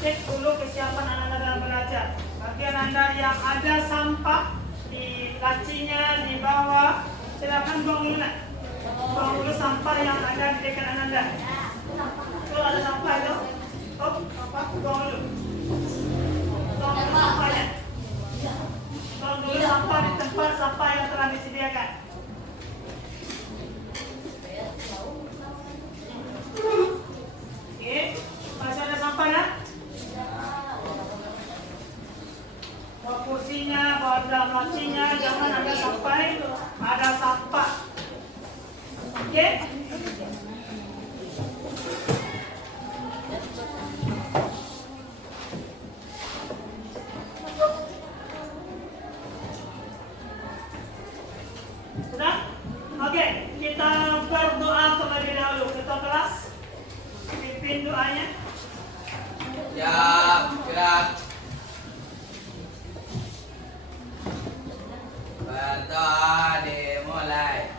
cek dulu kesiapan Anda dalam belajar. Bagian Anda yang ada sampah di lacinya, di bawah, silakan buang dulu nak. Buang dulu sampah yang ada di dekat Anda. Kalau ada sampah itu, buang dulu. Buang dulu sampahnya. Buang dulu sampah di tempat sampah yang telah disediakan. Oke, masih ada sampah ya? Bawa kursinya, bawa dalam lacinya, jangan ada sampai ada sampah. Oke? Sudah? Oke, kita berdoa terlebih dahulu. Ketua kelas, pimpin doanya. Siap, gerak. Berdoa dimulai.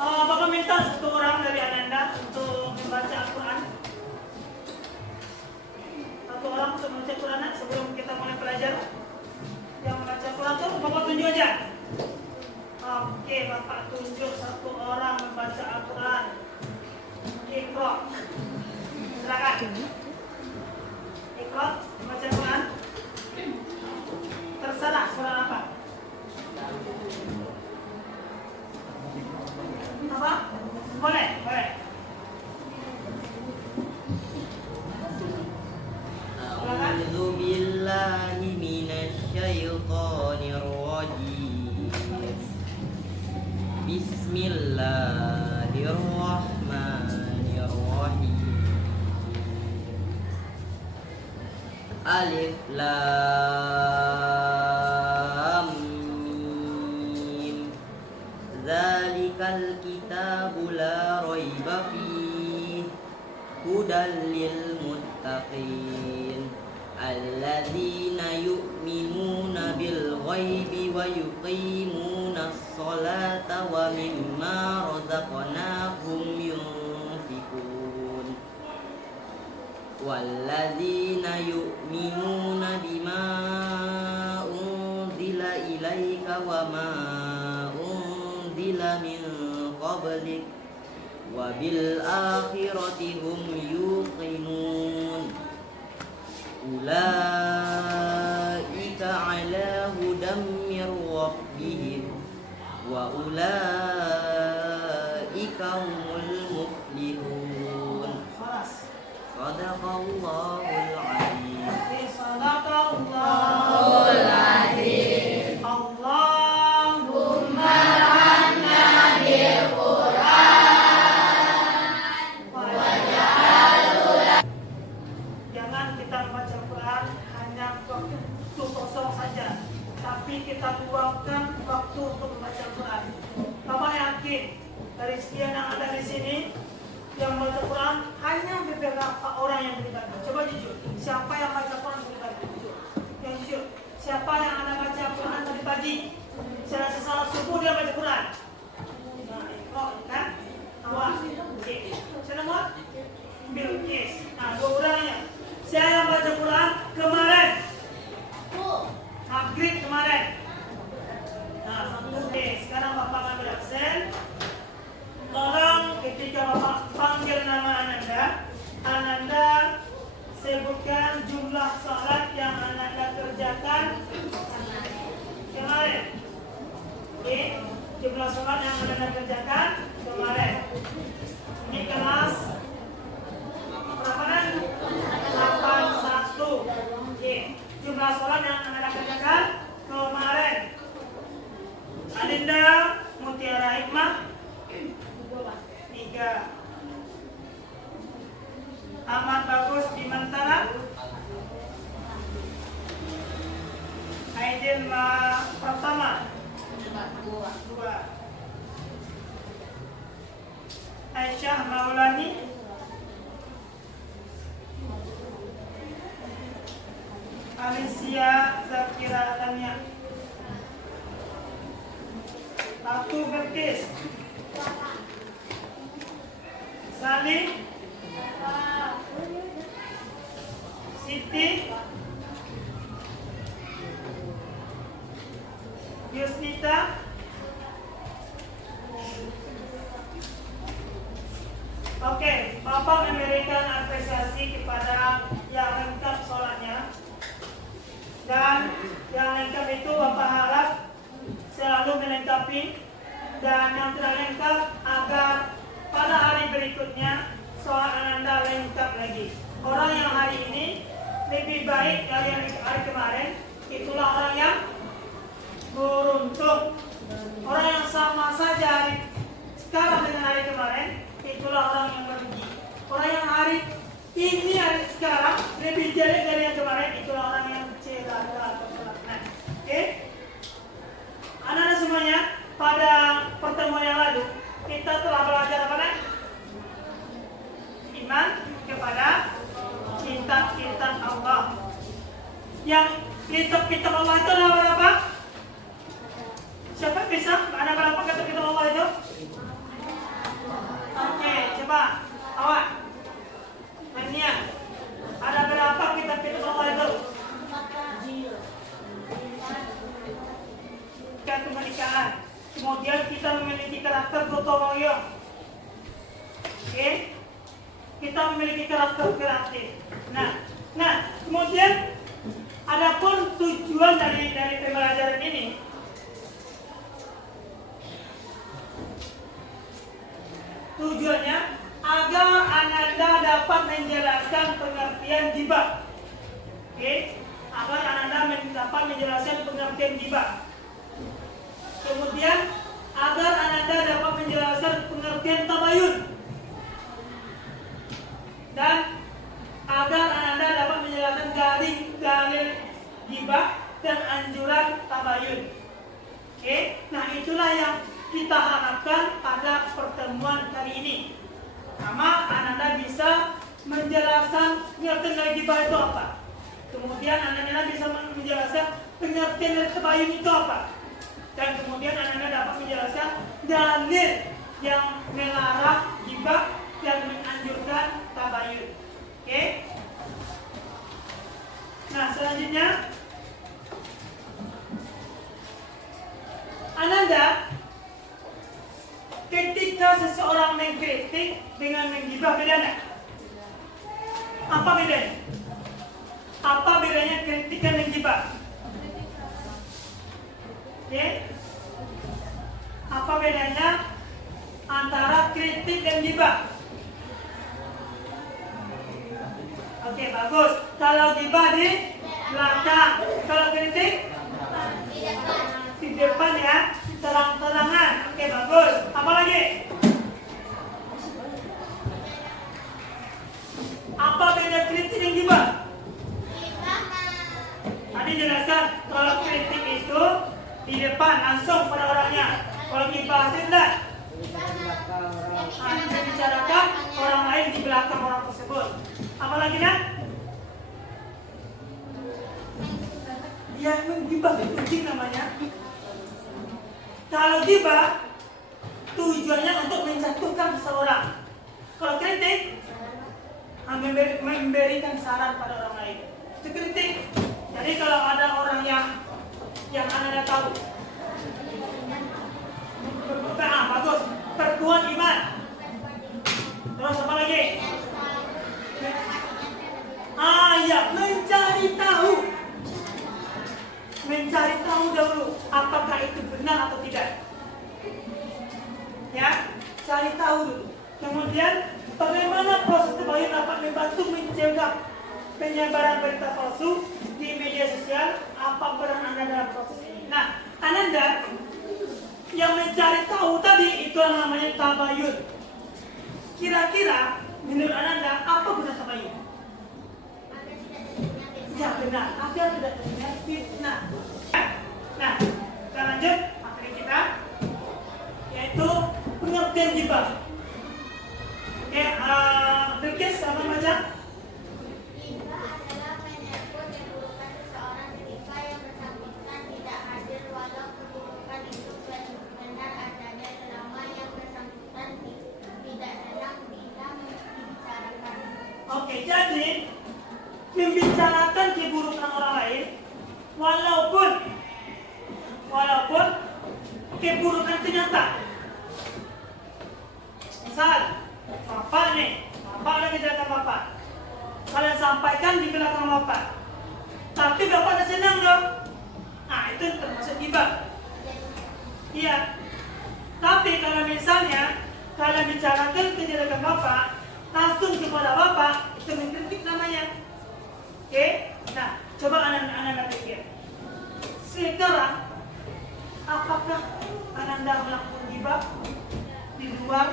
Bapak minta satu orang dari Ananda untuk membaca Al-Quran. Satu orang untuk membaca Al-Quran sebelum kita mulai belajar. Yang membaca Al-Quran itu Bapak tunjuk aja. Oke, Bapak tunjuk satu orang membaca Al-Quran. Iqra. Silakan. Iqra, membaca Al-Quran. Terserah surah apa? Apa? Boleh, boleh. A'udzu billahi minasyaitonir rajim. Bismillahirrahmanirrahim. Alif Lam Mim. Dzalikal kitabu la raiba fihi hudal lil muttaqin alladzina yu'minuna bil ghaibi wa yuqimuna sholata wa mimma razaqnahum yunfikun walladzina yu'minuna bima unzila ilaika wa ma unzila min qablik wa bil akhirati hum yuqinun ulaika ala hudam mir rabbihim wa ulaika humul muflihun. Sadaqallahul azim. Sadaqallahul azim. Allahumma anna bil Quran waj'alhu. Jangan kita membaca Quran hanya waktu kosong saja, tapi kita luangkan waktu untuk membaca Quran. Bapak yakin dari sekian yang ada di sini yang membaca Quran hanya beberapa orang yang terlibat? Coba jujur, siapa yang baca Quran terlibat? Jujur, yang jujur. Siapa yang ada baca Quran tadi pagi? Secara salat subuh dia baca Quran. Nah, kan? Awas. Oke. Selamat. Bilqis. Nah, dua orangnya. jumlah sholat yang anda kerjakan kemarin. Ini kelas berapa kan? 81. Oke. Jumlah sholat yang anda kerjakan kemarin. Adinda Mutiara Hikmah 3. Ahmad Bagus Bimantara, Aidin Pratama 2. Aisyah Maulani 1. Alicia Zakira Tania 1. Berkis Salim Siti Yusnita Oke, Bapak memberikan apresiasi kepada yang lengkap sholatnya. Dan yang lengkap itu Bapak harap selalu melengkapi. Dan yang tidak lengkap agar pada hari berikutnya sholat Anda lengkap lagi. Orang yang hari ini lebih baik dari yang hari kemarin, itulah orang yang beruntung. Orang yang sama saja hari sekarang dengan hari kemarin, itulah orang yang merugi. Orang yang hari ini hari sekarang lebih jelek dari yang kemarin, itulah orang yang celaka atau celaka. Oke? Anak-anak semuanya, pada pertemuan yang lalu kita telah belajar apa kan? Iman kepada kitab-kitab Allah. Yang kitab-kitab Allah itu adalah berapa? Siapa bisa? Ada berapa kitab-kitab Allah itu? Oke, coba awak Mania, ada berapa kitab-kitab Allah itu? Kemanikaan. Kemudian kita memiliki karakter gotong royong. Oke? Kita memiliki karakter kreatif. Nah, kemudian adapun tujuan dari pembelajaran ini, tujuannya agar Anda dapat menjelaskan pengertian ghibah. Oke? Agar Anda dapat menjelaskan pengertian ghibah. Kemudian agar Anda dapat menjelaskan pengertian tabayun. Dan agar Anda dapat menjelaskan dalil ghibah dan anjuran tabayun. Oke? Nah, itulah yang kita harapkan pada pertemuan kali ini. Pertama, Anda bisa menjelaskan pengertian dari ghibah itu apa. Kemudian Anda bisa menjelaskan pengertian dari tabayun itu apa. Dan kemudian Anda dapat menjelaskan dalil yang melarang ghibah dan menganjurkan tabayun. Oke? Nah, selanjutnya Ananda, ketika seseorang mengkritik dengan menggibah, beda enggak? Apa bedanya? Apa bedanya kritik dan menggibah? Oke? Apa bedanya antara kritik dan ghibah? Oke, bagus. Kalau ghibah di belakang, kalau kritik di depan ya, terang-terangan. Oke, bagus. Apa lagi? Apa beda kritik dan ghibah? Tadi jelaskan kalau kritik itu di depan langsung pada orangnya. Kalau ghibah itu enggak. Anda bicarakan orang lain di belakang orang tersebut. Apa lagi nak? Dia menggibah kucing namanya. Kalau ghibah tujuannya untuk menjatuhkan seseorang. Kalau kritik memberikan saran pada orang lain. Itu kritik. Jadi kalau ada orang yang Anda tahu, bagus, perkuat iman. Terus apa lagi? Ya, mencari tahu. Mencari tahu dahulu apakah itu benar atau tidak. Ya, cari tahu dulu. Kemudian bagaimana proses tabayun dapat membantu mencegah penyebaran berita palsu di media sosial? Apa peran Anda dalam proses ini? Nah, Ananda yang mencari tahu tadi itu namanya tabayun. Kira-kira menurut Ananda apa guna tabayun? Ya benar, agar tidak terjadi fitnah. Nah, kita lanjut materi kita, yaitu pengertian ghibah. Oke, Bilqis sama baca. Ghibah adalah menyebut keburukan seseorang ketika yang bersangkutan tidak hadir walau keburukan itu benar adanya selama yang bersangkutan tidak senang bila membicarakan. Oke, jadi membicarakan keburukan orang lain walaupun keburukan itu nyata. Misal, bapak ada kejahatan bapak, kalian sampaikan di belakang bapak, tapi bapak tidak senang dong. Nah, itu termasuk ghibah. Iya. Tapi kalau misalnya kalian bicarakan kejelekan bapak langsung kepada bapak, itu mengkritik namanya. Oke? Nah, coba Ananda pikir. Sekarang, apakah Ananda melakukan ghibah di luar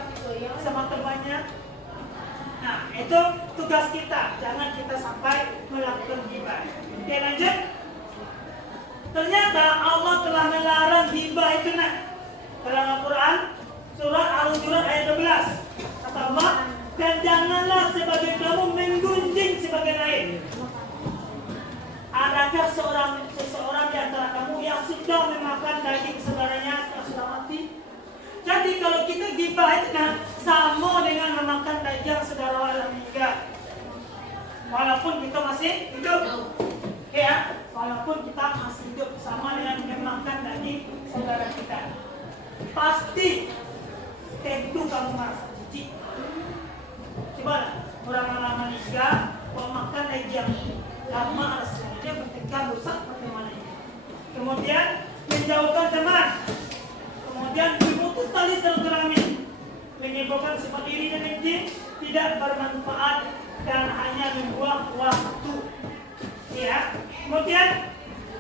sama temannya? Nah, itu tugas kita. Jangan kita sampai melakukan ghibah. Oke, lanjut. Ternyata Allah telah melarang ghibah itu, nak. Dalam Al-Quran, surat Al-Hujurat ayat 12. Kata Allah, dan janganlah sebagai kamu menggunjing sebagai lain. Adakah seseorang di antara kamu yang sudah memakan daging saudaranya yang sudah mati? Jadi kalau kita ghibah itu kan sama dengan memakan daging saudara yang meninggal. Walaupun kita masih hidup. Ya, walaupun kita masih hidup, sama dengan memakan daging saudara kita. Pasti tentu kamu merasa jijik. Coba orang-orang meninggal mau makan daging lama rasanya ketika rusak bagaimana ini. Kemudian menjauhkan teman. Kemudian memutus tali silaturahmi, menyebabkan sifat iri dan dengki, tidak bermanfaat dan hanya membuang waktu. Ya. Kemudian,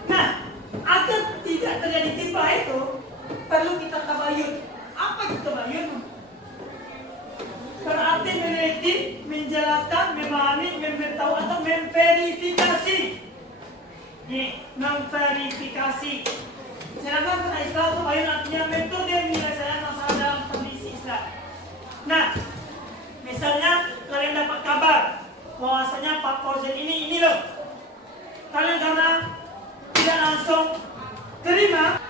nah, agar tidak terjadi ghibah itu perlu kita tabayun. Apa itu tabayun? Berarti meneliti, menjelaskan, memahami, memberitahu atau memverifikasi. Nih, memverifikasi. Sedangkan setelah Islam tabayun artinya metode penyelesaian masalah dalam kondisi Islam. Nah, misalnya kalian dapat kabar bahwasanya Pak Fauzan ini loh. Kalian karena tidak langsung terima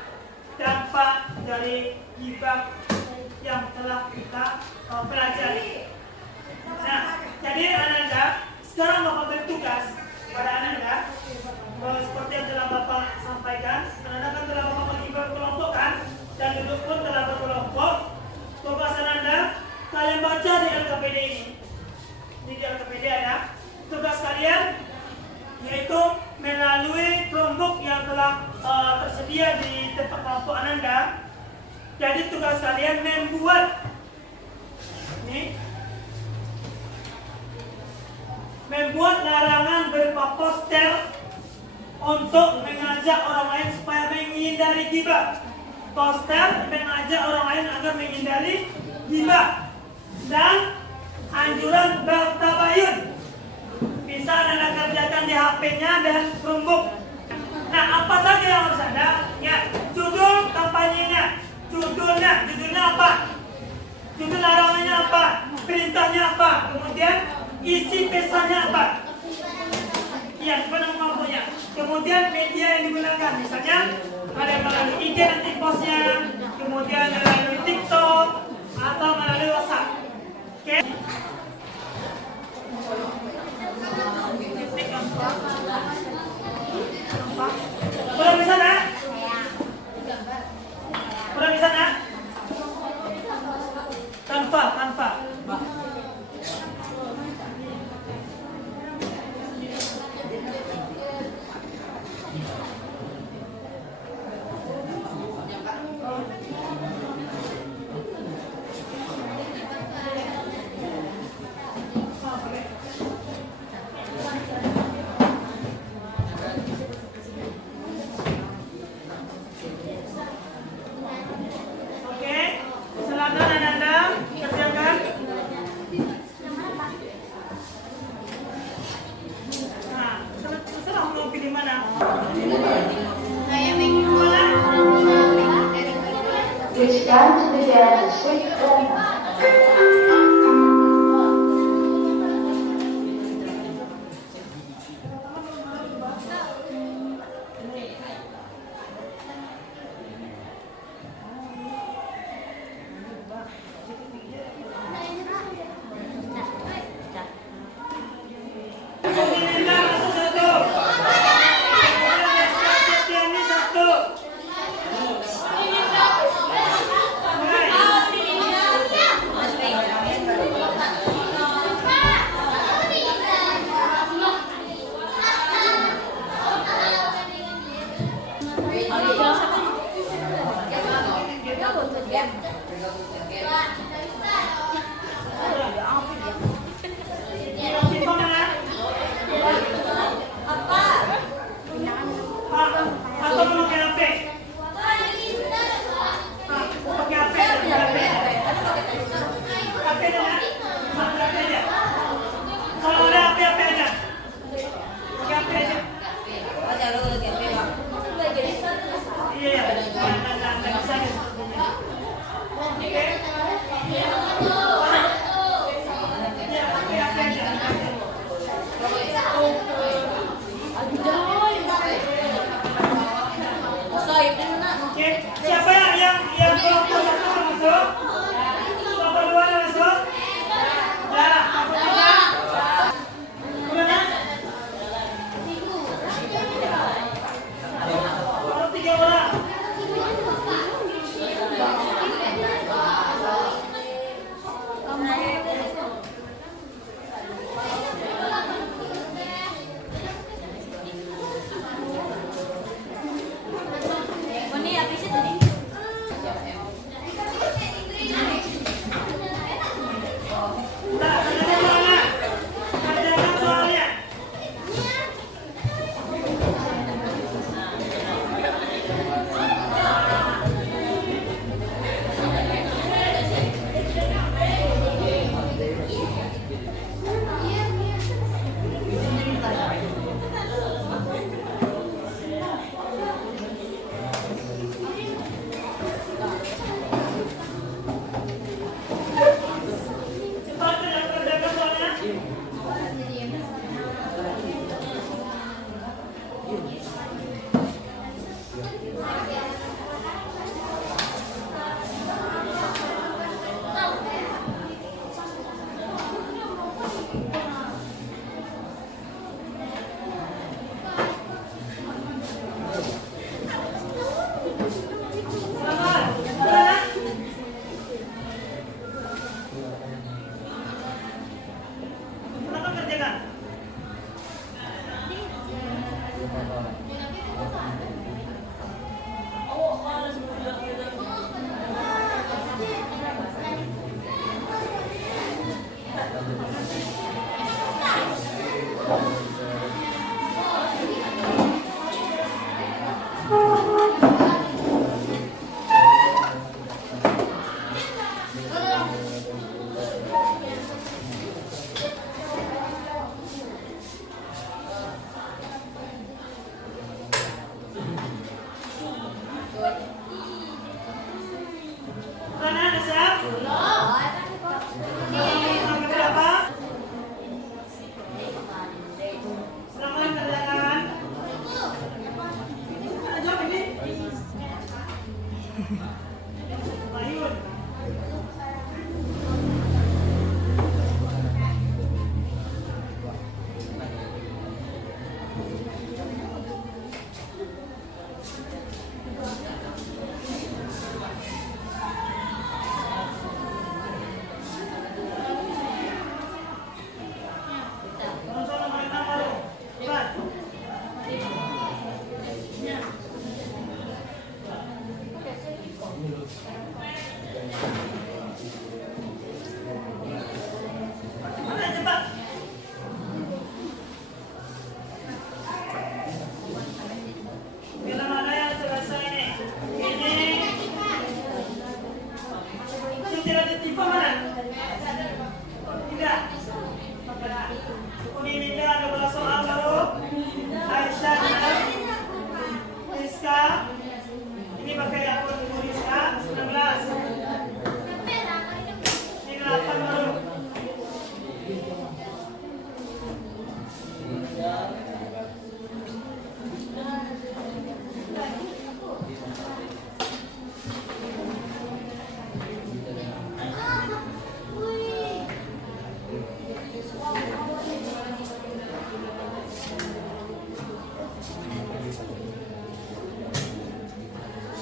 dampak dari ghibah yang telah kita pelajari. Nah, jadi Ananda sekarang Bapak bertugas pada Ananda bahwa seperti yang telah Bapak sampaikan, Ananda kan telah Bapak bagi berkelompokkan dan duduk pun telah berkelompok. Tugas Ananda kalian baca di LKPD ini. Di LKPD ada tugas kalian yaitu melalui Chromebook yang telah tersedia di tempat kelompok Ananda. Jadi tugas kalian membuat larangan berupa poster untuk mengajak orang lain supaya menghindari ghibah. Poster mengajak orang lain agar menghindari ghibah dan anjuran bertabayun. Bisa Anda kerjakan di HP-nya dan Chromebook. Nah, apa saja yang harus ada? Ya, judul kampanyenya. Judulnya apa? Judul larangannya apa? Perintahnya apa? Kemudian isi pesannya apa? Ya, penampilannya. Kemudian media yang digunakan, misalnya ada melalui IG nanti postnya, kemudian melalui TikTok atau melalui WhatsApp. Oke? Belum bisa nak? Belum bisa nak? Tanpa.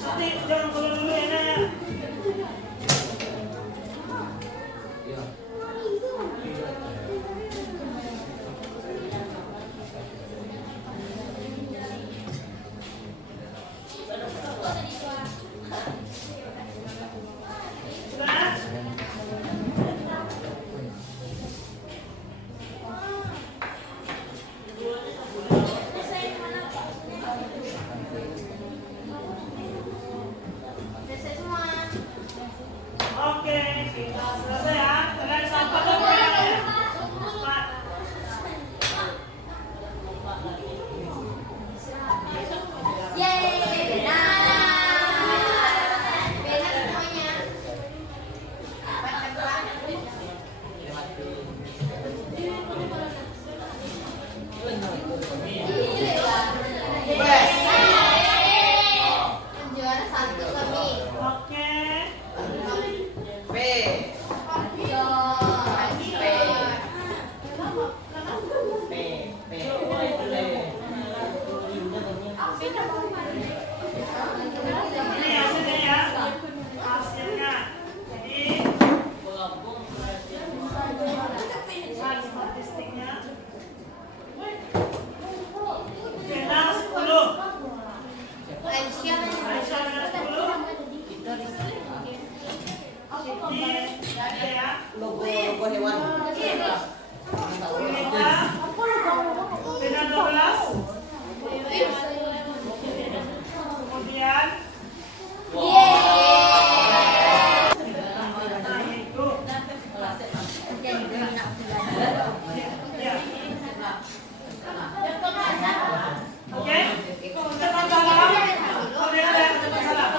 Nanti jangan keluar dulu ya Nak. Sudah? Selesai semua. Oke, kita selesai ya. Kalian sampai dulu ya. Cepat. Yeay, benar. Benar semuanya. Baca doa. Yang juara satu kami. Oke. Ini hasilnya ya. Hasilnya. Jadi statistiknya final 10. Aisyah Aisyah dengan 10. Ini ada ya. Logo hewan. Kita dengan 12. Kemudian nah itu ya. Oke. Teman salam. Kemudian ada teman salam.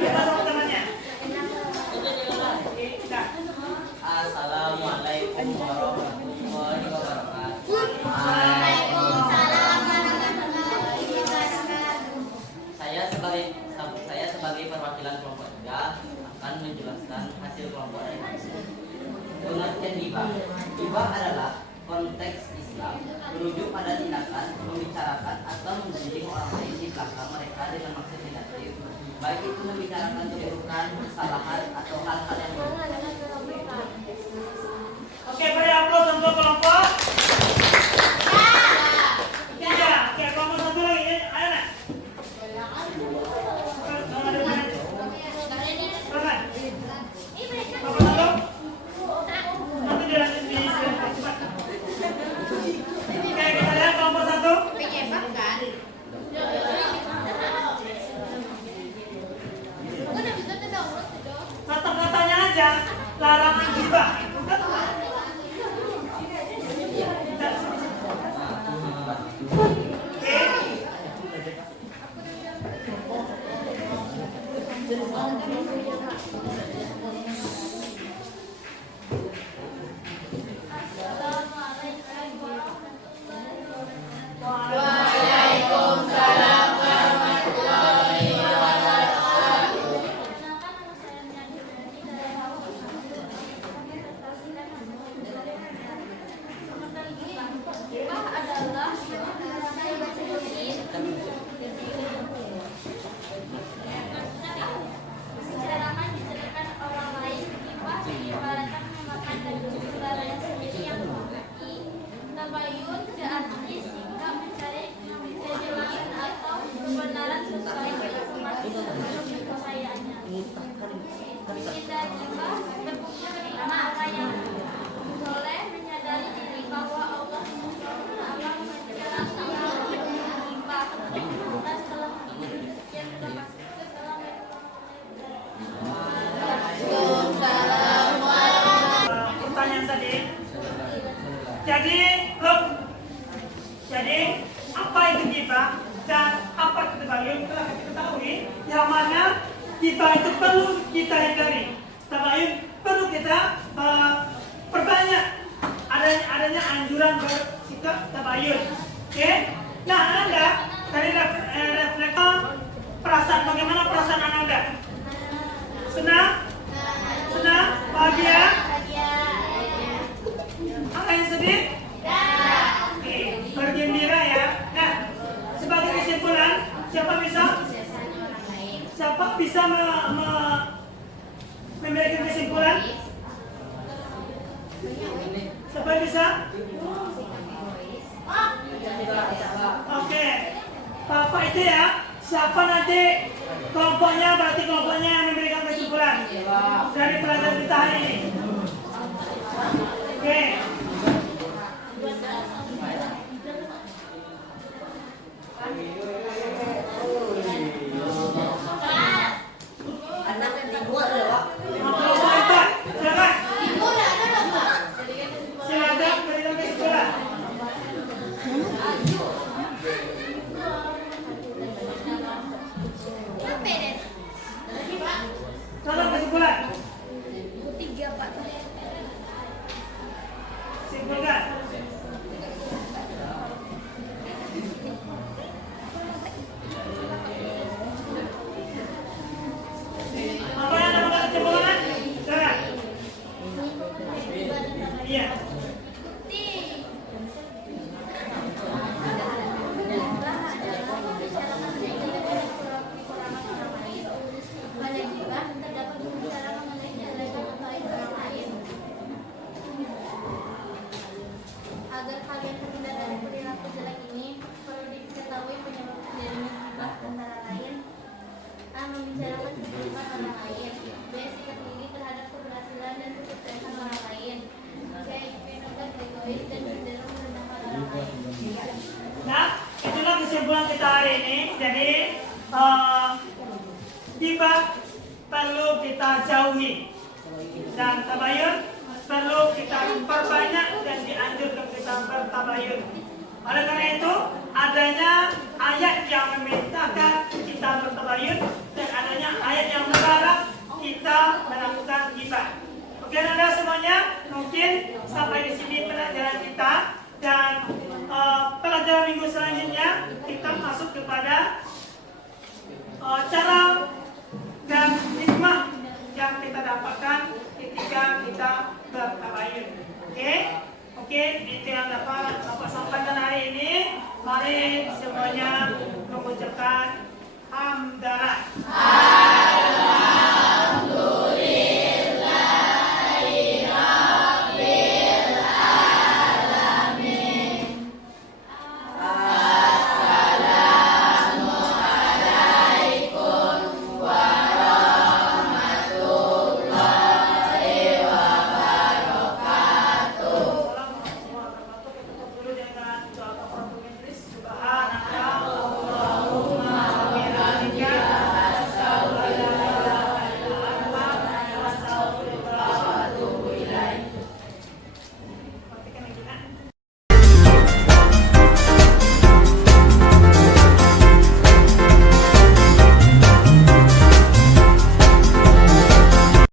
Kita sama temannya. Nah, Assalamualaikum warahmatullahi wabarakatuh. Waalaikumsalam warahmatullahi wabarakatuh. Saya sebagai perwakilan kelompok 3 akan menjelaskan hasil kelompok dari pengertian hibah. Hibah adalah konteks Islam merujuk pada tindakan membicarakan atau menjadi orang lain di belakang mereka dengan maksud negatif, baik itu membicarakan keburukan, kesalahan atau hal-hal yang buruk. oke, beri aplaus untuk kelompok 3. Oke, kelompok 1 lagi. Ayo nak. Silakan. Kelompok 1. Nanti dilanjut di sini. Cepat. Oke, kita lihat kelompok 1. Penyebab kan? Udah bisa download itu. Kata-katanya aja larangan hibah. Itu kan Tabayun berarti sikap mencari kejelasan atau kebenaran sesuai dengan kepercayaannya. Kita juga terbukti ketika orang yang soleh menyadari diri bahwa Allah Taala menjelaskan hikmah dan setelah yang kita pasti pertanyaan tadi. Jadi apa itu hibah dan apa itu tabayun telah kita ketahui, yang mana hibah itu perlu kita hindari, tabayun perlu kita perbanyak, adanya anjuran bersikap tabayun. Oke? Nah, Anda tadi refleks perasaan, bagaimana perasaan Anda? Senang? Senang? Bahagia? sedih? Oke, bergembira ya. Nah, sebagai kesimpulan, siapa bisa memberikan kesimpulan? Siapa bisa? Oke, Bapak itu ya. Siapa nanti kelompoknya? Berarti kelompoknya yang memberikan kesimpulan dari pelajaran kita hari ini. Oke. Kelompok 4, silakan. Silakan berikan kesimpulan. Silakan kesimpulan. Simpulkan. Apa yang Anda mau kesimpulan? Silakan. Iya. Agar kalian terhindar dari perilaku jelek ini, perlu diketahui penyebab terjadinya gibah antara lain: A. Membicarakan keburukan orang lain. B. Sikap tinggi terhadap keberhasilan dan kesuksesan orang lain. C. Penugas egois dan cenderung merendahkan orang lain. Nah, itulah kesimpulan kita hari ini. Jadi, gibah perlu kita jauhi dan tabayun perlu kita perbanyak dan dianjurkan kita bertabayun. Oleh karena itu, adanya ayat yang memintakan kita bertabayun dan adanya ayat yang melarang kita melakukan gibah. Oke, Anda semuanya, mungkin sampai di sini pelajaran kita, dan pelajaran minggu selanjutnya kita masuk kepada cara dan hikmah yang kita dapatkan ketika kita bertabayun. Oke, itu yang dapat Bapak sampaikan hari ini. Mari semuanya mengucapkan hamdalah.